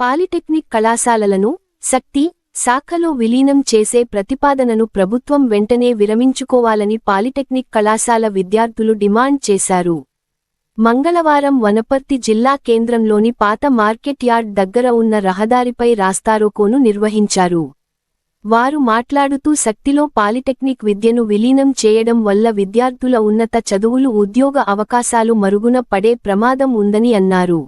Polytechnic కళాశాలలను శక్తి శాఖలో విలీనం చేసే ప్రతిపాదనను ప్రభుత్వం వెంటనే విరమించుకోవాలని పాలిటెక్నిక్ కళాశాల విద్యార్థులు డిమాండ్ చేశారు. మంగళవారం వనపర్తి జిల్లా కేంద్రంలోని పాత మార్కెట్ యార్డ్ దగ్గర ఉన్న రహదారిపై రాస్తారోకోను నిర్వహించారు. వారు మాట్లాడుతూ శక్తిలో పాలిటెక్నిక్ విద్యను విలీనం చేయడం వల్ల విద్యార్థుల ఉన్నత చదువులు ఉద్యోగ అవకాశాలు మరుగున పడే ప్రమాదం ఉందని అన్నారు.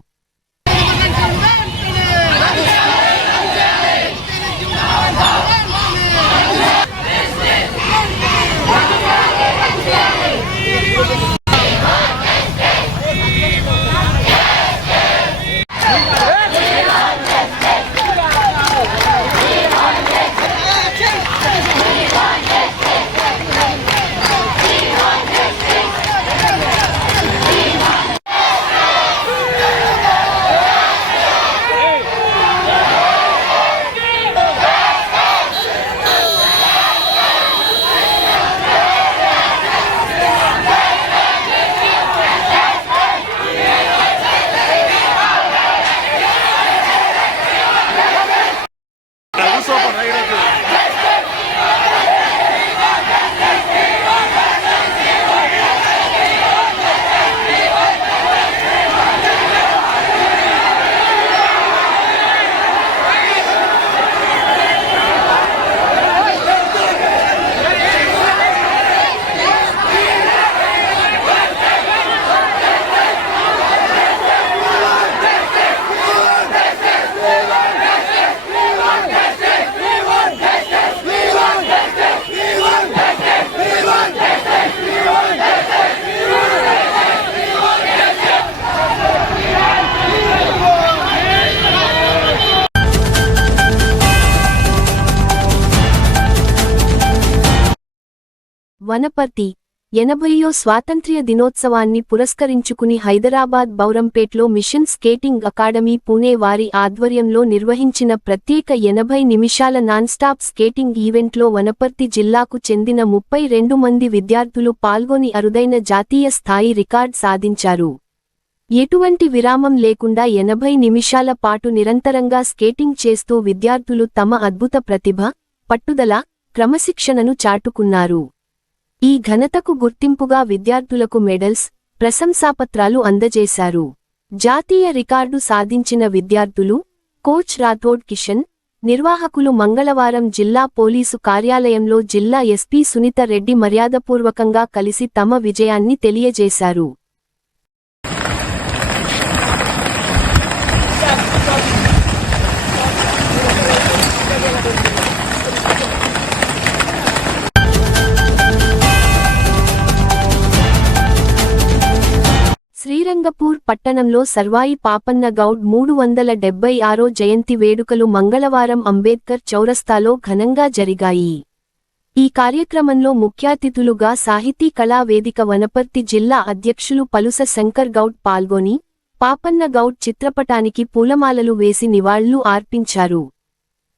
వనపర్తి 80వ స్వాతంత్ర్య దినోత్సవాన్ని పురస్కరించుకుని హైదరాబాద్ బౌరంపేట్లో మిషన్ స్కేటింగ్ అకాడమీ పూణే వారి ఆధ్వర్యంలో నిర్వహించిన ప్రత్యేక 80 నిమిషాల నాన్ స్టాప్ స్కేటింగ్ ఈవెంట్లో వనపర్తి జిల్లాకు చెందిన 32 మంది విద్యార్థులు పాల్గొని అరుదైన జాతీయ స్థాయి రికార్డ్ సాధించారు. ఎటువంటి విరామం లేకుండా 80 నిమిషాల పాటు నిరంతరంగా స్కేటింగ్ చేస్తూ విద్యార్థులు తమ అద్భుత ప్రతిభ, పట్టుదల, క్రమశిక్షణను చాటుకున్నారు. ఈ ఘనతకు గుర్తింపుగా విద్యార్థులకు మెడల్స్, ప్రశంసాపత్రాలు అందజేశారు. జాతీయ రికార్డు సాధించిన విద్యార్థులు, కోచ్ రాథోడ్ కిషన్, నిర్వాహకులు మంగళవారం జిల్లా పోలీసు కార్యాలయంలో జిల్లా ఎస్పీ సునీత రెడ్డి మర్యాదపూర్వకంగా కలిసి తమ విజయాన్ని తెలియజేశారు. శ్రీరంగపూర్ పట్టణంలో సర్వాయి పాపన్న గౌడ్ 376వ జయంతి వేడుకలు మంగళవారం అంబేద్కర్ చౌరస్తాలో ఘనంగా జరిగాయి. ఈ కార్యక్రమంలో ముఖ్యాతిథులుగా సాహితీ కళా వేదిక వనపర్తి జిల్లా అధ్యక్షులు పలుస శంకర్ గౌడ్ పాల్గొని పాపన్న గౌడ్ చిత్రపటానికి పూలమాలలు వేసి నివాళులు అర్పించారు.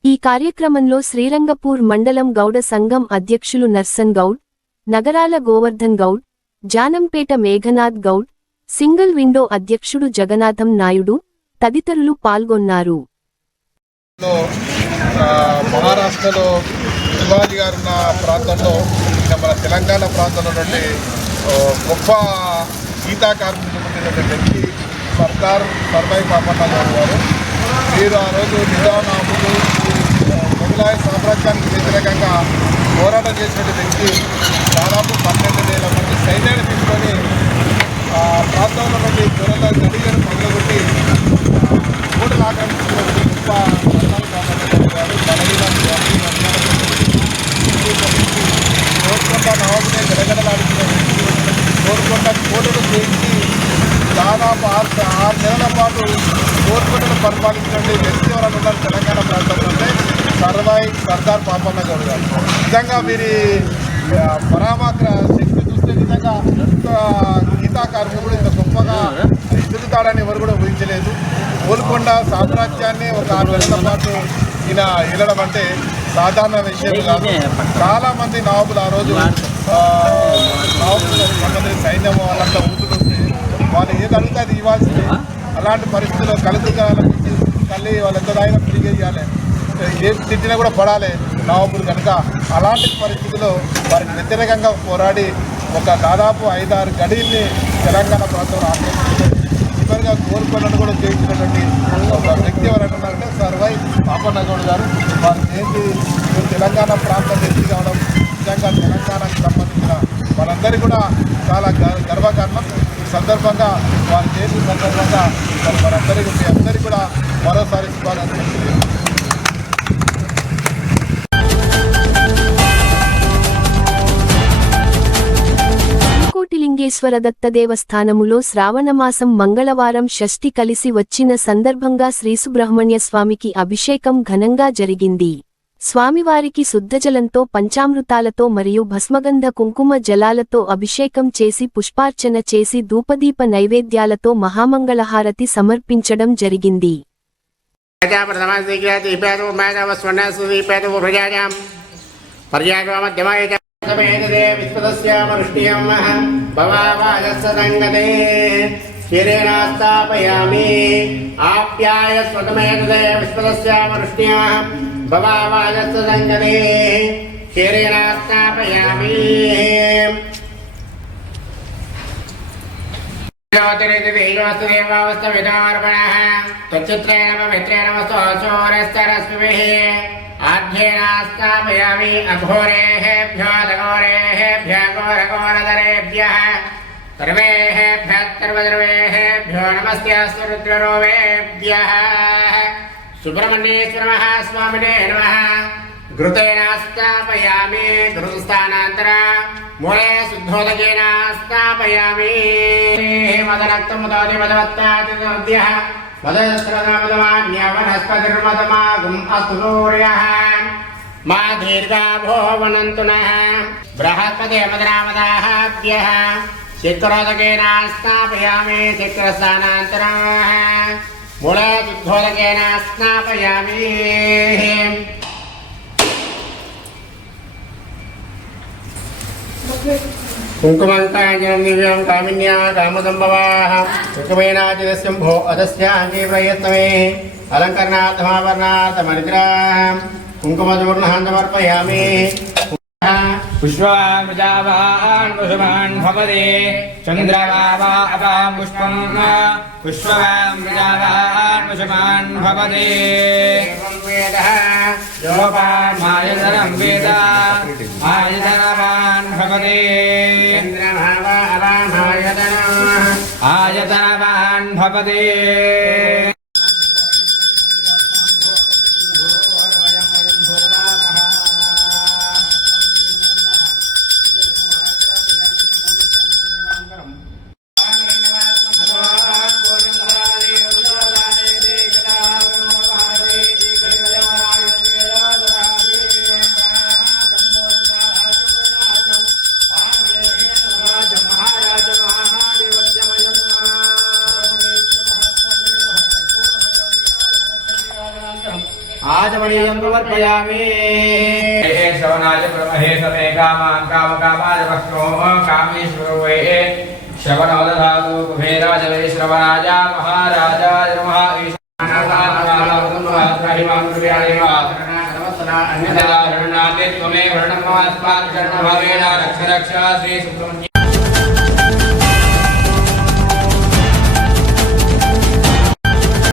ఈ కార్యక్రమంలో శ్రీరంగపూర్ మండలం గౌడ సంఘం అధ్యక్షులు నర్సన్ గౌడ్, నగరాల గోవర్ధన్ గౌడ్, జానంపేట మేఘనాథ్ గౌడ్, సింగిల్ విండో అధ్యక్షుడు జగన్నాథం నాయుడు తదితరులు పాల్గొన్నారు. మహారాష్ట్రలో శివాజీ గారున్న ప్రాంతంలో మన తెలంగాణ ప్రాంతంలో నుండి గొప్ప గీతా కార్మికులు పుట్టినటువంటి వ్యక్తి సర్వాయి పాపన్న గారు. వీరు ఆ రోజు నిజామాబాదు మొఘలాయ సామ్రాజ్యానికి వ్యతిరేకంగా పోరాటం చేసిన వ్యక్తి. దాదాపు 12,000 మంది సైన్యాన్ని తీసుకొని ప్రాంతంలో నుండి దొరల గడిగను పగలగొట్టి ఓటలు ఆక్రమించిన గొప్ప కోరుకొండ నవాబునే గడగడలాడించిన కోరుకొండ కోటలు చేయించి దాదాపు 6 నెలల పాటు కోరుకొండను పరిపాలించినటువంటి వ్యక్తి ఎవరైనా ఉన్నారు తెలంగాణ ప్రాంతంలో అంటే సర్దార్ పాపన్న గౌడ్ గారు. నిజంగా వీరి పరామక్ర శక్తి చూస్తే నిజంగా గీతా కార్మికుడు ఇంత గొప్పగా ఎదుగుతాడని ఎవరు కూడా ఊహించలేదు. గోల్కొండ సామ్రాజ్యాన్ని ఒక 6 నెలల పాటు ఈయన వెళ్ళడం అంటే సాధారణ విషయం కాదు. చాలామంది నవాబులు ఆ రోజు నవాబులు కొంతమంది సైన్యం వాళ్ళంతా ఊతుకొస్తే వాళ్ళు ఏది అడిగితే అది ఇవ్వాల్సింది. అలాంటి పరిస్థితుల్లో కలుగుకాల మళ్ళీ వాళ్ళు ఎంత దాయినా ఫ్రీగా ఇవ్వాలి, ఏం తిట్టినా కూడా పడాలి నవాబులు కనుక. అలాంటి పరిస్థితిలో వారికి వ్యతిరేకంగా పోరాడి ఒక దాదాపు 5-6 గడిల్ని తెలంగాణ ప్రాంతంలో ఆక్రమించారు. చివరిగా కోరుకొండను కూడా చేయించినటువంటి ఒక వ్యక్తి ఎవరంటున్నారంటే సర్వై పాపన్నగౌడ్ గారు. వారి జయంతి తెలంగాణ ప్రాంతం వ్యక్తి కావడం నిజంగా తెలంగాణకు సంబంధించిన మనందరికీ కూడా చాలా గర్వకారణం. ఈ సందర్భంగా వారి జయంతి సందర్భంగా మనందరికీ మీ అందరికీ కూడా మరోసారి శుభాకాంక్షలు. కోటిలింగేశ్వర దత్త దేవస్థానములో శ్రావణమాసం మంగళవారం షష్ఠి కలిసి వచ్చిన సందర్భంగా శ్రీసుబ్రహ్మణ్య స్వామికి అభిషేకం ఘనంగా జరిగింది. స్వామివారికి శుద్ధజలంతో పంచామృతాలతో మరియు భస్మగంధ కుంకుమ జలాలతో అభిషేకం చేసి పుష్పార్చన చేసి ధూపదీప నైవేద్యాలతో మహామంగళహారతి సమర్పించడం జరిగింది. క్షీరేణాస్తాపయామి ఆప్యాయ స్వతమేతదే విశ్వదస్యామరుష్ట్యం భవావాజస్సంగదే క్షీరేణాస్తాపయామి. జ్యోతిరిదేవాస్తవిదార్పణః త్వచిత్రేణ పవిత్రేణ వస్తోరస్తరస్మిభిః ఆధ్యేనాస్తాపయామి అఘోరేభ్యో దఘోరేభ్యः ఘోరఘోరధరేభ్యः सर्वेभ्यः सर्वद्रवेभ्यो नमस्तेऽस्तु रुद्ररोवेभ्यः. सुब्रह्मण्येश्वर महास्वामिने नमः. घृतेनास्तापयामि घृतस्थानान्तरा मूले शुद्धोदकेन स्थापयामि. मदरक्तमुदोदि मदवत्तातिद्यः मदस्त्रमदमान्य वनस्पतिर्मदमागुम् अस्तु सूर्यः. मा दीर्घा भो वनन्तु नः. बृहस्पते मदरामदाहाभ्यः चित्रोदकेन स्नापयामि. चित्रस्थानान्तरः मूलशुद्धोदकेन स्नापयामि. कुङ्कुमङ्काञ्जनं दिव्यं कामिन्या कामदम्भवाः सुखमेनाचिदस्यम्भो अदस्याङ्गे प्रयत्नमे अलङ्करणार्थमाभरणार्थमनिद्राः कुङ्कुमचूर्णः समर्पयामि. पुष्पवान् प्रजावान् पुष्पान् भवते चन्द्रवावा अपां पुष्पं पुष्पवान् प्रजावान् पुष्पान् भवते. योपान् मायधनं वेद आयतनवान् भवते. आयतनवान् भवते. आचमनीयं प्रवर्तयामि. श्रवणाय प्रमहे समे कामान् कामकामाय वक्ष्णो कामेश्वरो श्रवणो दधातु कुबेराय वै श्रवणाय महाराजाय नमः. अन्यथा त्वमेव वर्णम् अस्मात् कर्मभावेन रक्ष रक्ष श्री सुब्रह्मण्य.